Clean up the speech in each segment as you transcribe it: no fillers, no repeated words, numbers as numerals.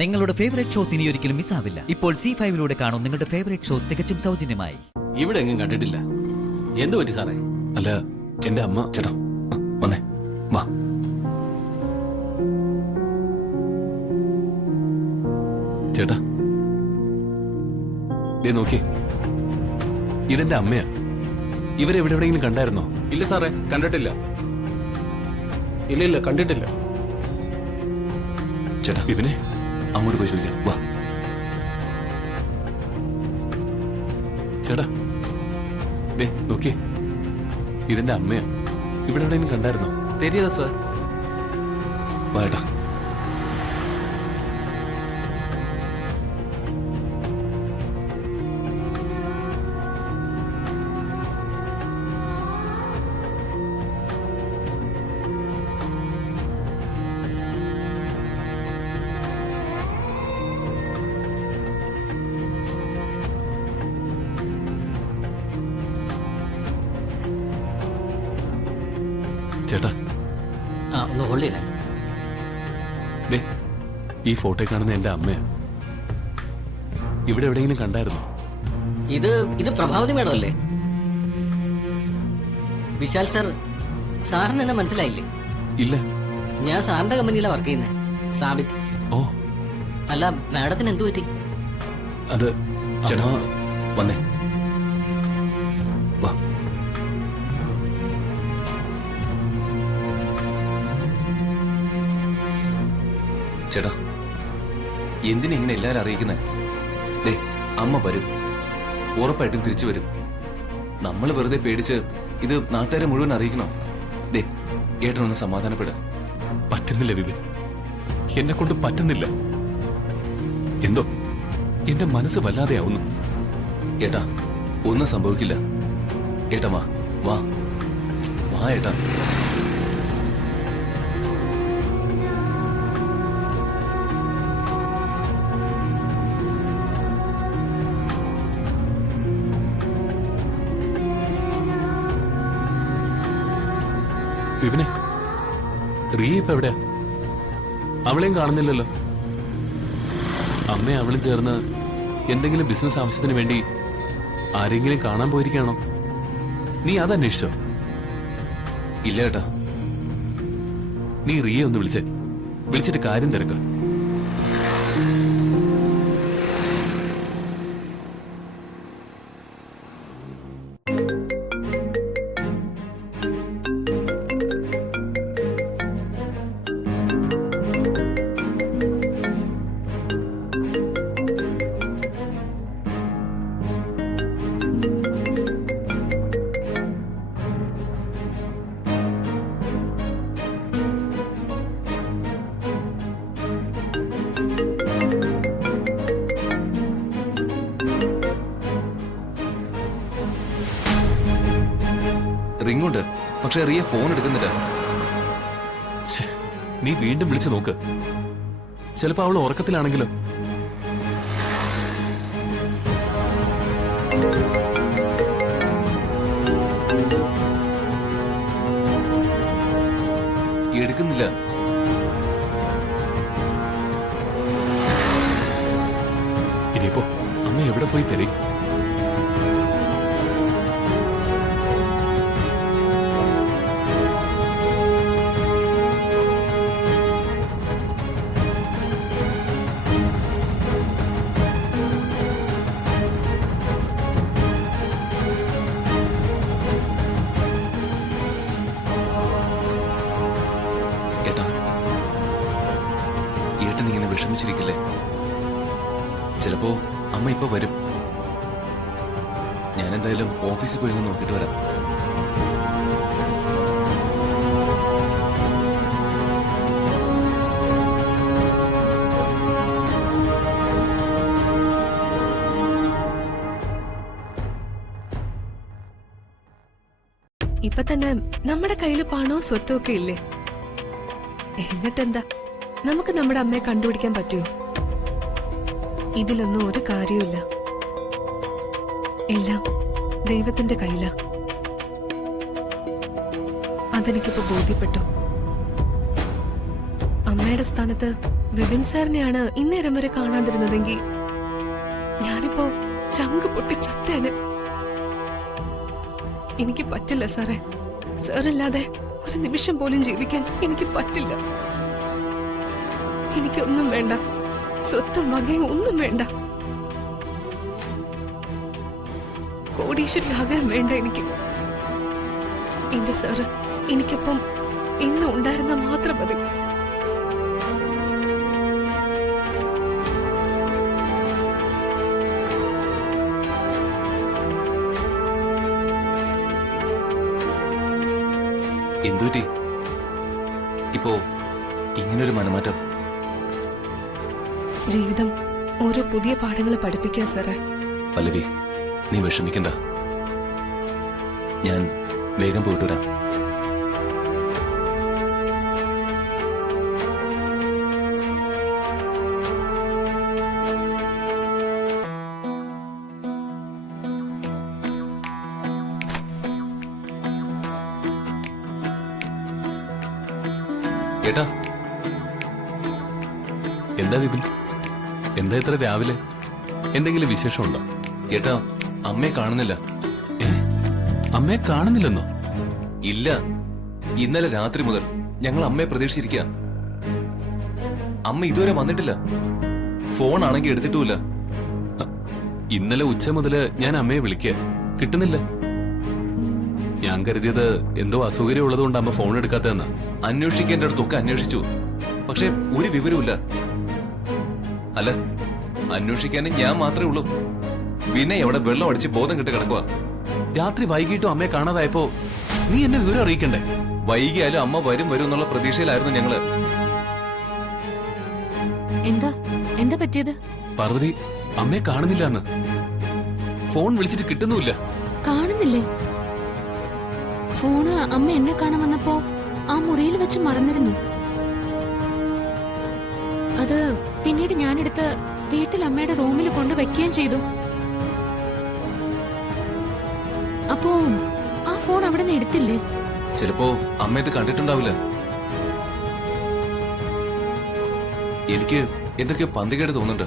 നിങ്ങളുടെ favourite shows ഇനി ഒരിക്കലും മിസ്സാവില്ല. ഇപ്പോൾ C5 കാണും നിങ്ങളുടെ ഫേവറേറ്റ് ഷോസ് തികച്ചും സൗജന്യമായി. ഇവിടെ എങ്ങും കണ്ടിട്ടില്ല. എന്തു പറ്റി സാറേ? അല്ല, എന്റെ അമ്മ. ചേട്ടാ വന്നേ, വാ. ചേട്ടാ ദേ നോക്കി, ഇതെന്റെ അമ്മയാ. ഇവരെവിടെയെങ്കിലും കണ്ടായിരുന്നോ? ഇല്ല സാറേ, കണ്ടിട്ടില്ല. ഇല്ല കണ്ടിട്ടില്ല. ചേട്ടാ ഇവനെ അങ്ങോട്ട് പോയി ചോദിക്കാം, വാ. ചേട്ടാ ദേ നോക്കിയേ, ഇതെന്റെ അമ്മയാ. ഇവിടെ എവിടെയെങ്കിലും കണ്ടായിരുന്നോ? തെരിയതാ സാർ. വാ ചേട്ടാ. ചേട്ടാ ഒന്ന് ഹോൾഡ് ചെയ്യണേ. ദേ ഈ ഫോട്ടോ കാണുന്ന എന്റെ അമ്മയാ. ഇവിടെ എവിടെയെങ്കിലും കണ്ടായിരുന്നോ? ഇത് പ്രഭാവതി മേഡം അല്ലേ? വിശാൽ സാർ, സാറിന് എന്നെ മനസ്സിലായില്ലേ? ഇല്ല. ഞാൻ സാറിന്റെ കമ്പനിയിലാണ് വർക്ക് ചെയ്യുന്നത്, സാബിത്ത്. ഓ, അല്ല, മാഡത്തിന് എന്തു പറ്റി? അത് ചേട്ടാ വന്നേ, വാ. ചേട്ടാ എന്തിനിങ്ങനെ എല്ലാരും അറിയിക്കുന്നേ? ദേ അമ്മ വരും, ഉറപ്പായിട്ടും തിരിച്ചു വരും. നമ്മൾ വെറുതെ പേടിച്ച് ഇത് നാട്ടുകാരെ മുഴുവൻ അറിയിക്കണോ? ദേ ഏട്ടനൊന്ന് സമാധാനപ്പെടുക. പറ്റുന്നില്ല വിപിൻ, എന്നെ കൊണ്ട് പറ്റുന്നില്ല. എന്തോ എന്റെ മനസ്സ് വല്ലാതെയാവുന്നു. ഏട്ടാ ഒന്നും സംഭവിക്കില്ല. ഏട്ടാ വാ വാ വാ ഏട്ടാ. വിപിനെ, റിയ ഇപ്പൊ എവിടെയാ? അവളെയും കാണുന്നില്ലല്ലോ. അമ്മയും അവളും ചേർന്ന് എന്തെങ്കിലും ബിസിനസ് ആവശ്യത്തിന് വേണ്ടി ആരെങ്കിലും കാണാൻ പോയിരിക്കുകയാണോ? നീ അതന്വേഷിച്ചോ? ഇല്ല ഏട്ടാ. നീ റിയെ ഒന്ന് വിളിച്ചിട്ട് കാര്യം തിരക്ക. റിങ്ങുണ്ട്, പക്ഷെ റിയ ഫോൺ എടുക്കുന്നില്ല. നീ വീണ്ടും വിളിച്ചു നോക്ക്. ചിലപ്പോ അവൾ ഉറക്കത്തിലാണെങ്കിലോ? എടുക്കുന്നില്ല. ഇനിയിപ്പോ അമ്മ എവിടെ പോയി തരും? ഏട്ടാ ഏട്ടൻ ഇങ്ങനെ വിഷമിച്ചിരിക്കില്ലേ? ചിലപ്പോ അമ്മ ഇപ്പൊ വരും. ഞാൻ എന്തായാലും ഓഫീസിൽ പോയി ഒന്ന് നോക്കിട്ട് വരാം. ഇപ്പൊ തന്നെ നമ്മുടെ കയ്യില് പണവും സ്വത്തും ഒക്കെ ഇല്ലേ? എന്നിട്ടെന്താ, നമുക്ക് നമ്മുടെ അമ്മയെ കണ്ടുപിടിക്കാൻ പറ്റുമോ? ഇതിലൊന്നും ഒരു കാര്യമില്ല. എല്ലാം ദൈവത്തിന്റെ കയ്യിലാ. അതെനിക്കിപ്പോ ബോധ്യപ്പെട്ടു. അമ്മയുടെ സ്ഥാനത്ത് വിപിൻ സാറിനെയാണ് ഇന്നേരം വരെ കാണാതിരുന്നതെങ്കിൽ ഞാനിപ്പോ ചങ്ക് പൊട്ടി ചത്തേന്. എനിക്ക് പറ്റില്ല സാറേ. സാറില്ലാതെ ഒരു നിമിഷം പോലും ജീവിക്കാൻ എനിക്ക് പറ്റില്ല. എനിക്കൊന്നും വേണ്ട, സ്വത്തും വകയും ഒന്നും വേണ്ട. കോടീശ്വരി ആകാൻ വേണ്ട എനിക്ക്. എന്റെ സാറ് എനിക്കൊപ്പം ഇന്ന് ഉണ്ടായിരുന്ന മാത്രം മതി. എന്തുപറ്റി ഇപ്പോ ഇങ്ങനൊരു മനമാറ്റം? ജീവിതം ഓരോ പുതിയ പാഠങ്ങൾ പഠിപ്പിക്കുക സാറേ. പല്ലവി, നീ വിഷമിക്കണ്ട. ഞാൻ വേഗം പോയിട്ട് വരാം. ഏട്ടാ, എന്താ വിപിൻ, എന്താ ഇത്ര രാവിലെ? എന്തെങ്കിലും വിശേഷമുണ്ടോ? ഏട്ടാ, അമ്മയെ കാണുന്നില്ല. ഏ, അമ്മയെ കാണുന്നില്ലെന്നോ? ഇല്ല, ഇന്നലെ രാത്രി മുതൽ ഞങ്ങൾ അമ്മയെ പ്രതീക്ഷിച്ചിരിക്കുക. അമ്മ ഇതുവരെ വന്നിട്ടില്ല. ഫോൺ ആണെങ്കിൽ എടുത്തിട്ടുമില്ല. ഇന്നലെ ഉച്ച മുതല് ഞാൻ അമ്മയെ വിളിക്കുക, കിട്ടുന്നില്ല. ഞാൻ കരുതിയത് എന്തോ അസൗകര്യം ഉള്ളതുകൊണ്ട് അമ്മ ഫോൺ എടുക്കാത്തതെന്നാ. അന്വേഷിക്കേണ്ട അടുത്തൊക്കെ അന്വേഷിച്ചു, പക്ഷെ ഒരു വിവരവുമില്ല. അല്ല, അന്വേഷിക്കാനും ഞാൻ മാത്രമേ ഉള്ളൂ. പിന്നെ എവിടെ വെള്ളം അടിച്ച് ബോധം കെട്ട് കിടക്കുക. രാത്രി വൈകിട്ടും അമ്മയെ കാണാതായപ്പോ നീ എന്നെ വിവരം അറിയിക്കണ്ടേ? വൈകിയാലും അമ്മ വരും എന്നുള്ള പ്രതീക്ഷയിലായിരുന്നു ഞങ്ങള്. എന്താ പറ്റിയത്? പാർവതി, അമ്മയെ കാണുന്നില്ല എന്ന്. ഫോൺ വിളിച്ചിട്ട് കിട്ടുന്നുമില്ല. കാണുന്നില്ലേ? ഫോണ് അമ്മ എന്നെ കാണാൻ വന്നപ്പോ ആ മുറിയിൽ വെച്ച് മറന്നിരുന്നു. അത് പിന്നീട് ഞാനെടുത്ത് വീട്ടിൽ അമ്മയുടെ റൂമിൽ കൊണ്ടുവയ്ക്കുകയും ചെയ്തു. അപ്പോ ആ ഫോൺ അവിടെ നിന്ന് എടുത്തില്ലേ? ചിലപ്പോ അമ്മ ഇത് കണ്ടിട്ടുണ്ടാവില്ല. എനിക്ക് എന്തൊക്കെയോ പന്തികേട് തോന്നുന്നുണ്ട്.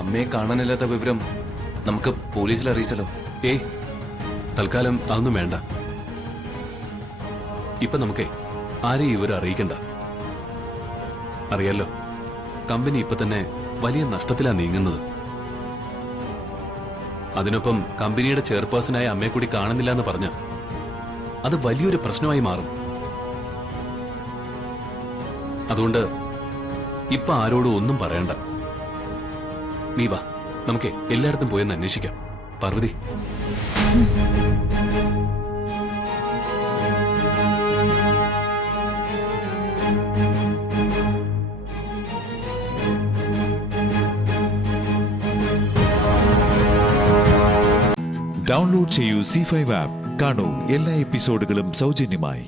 അമ്മയെ കാണാനില്ലാത്ത വിവരം നമുക്ക് പോലീസിൽ അറിയിച്ചല്ലോ. ഏയ്, തൽക്കാലം അതൊന്നും വേണ്ട. ഇപ്പൊ നമുക്കേ ആരെയും ഇവരെ അറിയിക്കണ്ട. അറിയാലോ, കമ്പനി ഇപ്പൊ തന്നെ വലിയ നഷ്ടത്തിലാ നീങ്ങുന്നത്. അതിനൊപ്പം കമ്പനിയുടെ ചെയർപേഴ്സണായ അമ്മയെ കൂടി കാണുന്നില്ല എന്ന് പറഞ്ഞ അത് വലിയൊരു പ്രശ്നമായി മാറും. അതുകൊണ്ട് ഇപ്പൊ ആരോടും ഒന്നും പറയണ്ട. നീ വാ, നമുക്ക് എല്ലായിടത്തും പോയെന്ന് അന്വേഷിക്കാം. പാർവതി, ഡൗൺലോഡ് ചെയ്യൂ C5 ആപ്പ്. കാണൂ എല്ലാ എപ്പിസോഡുകളും സൗജന്യമായി.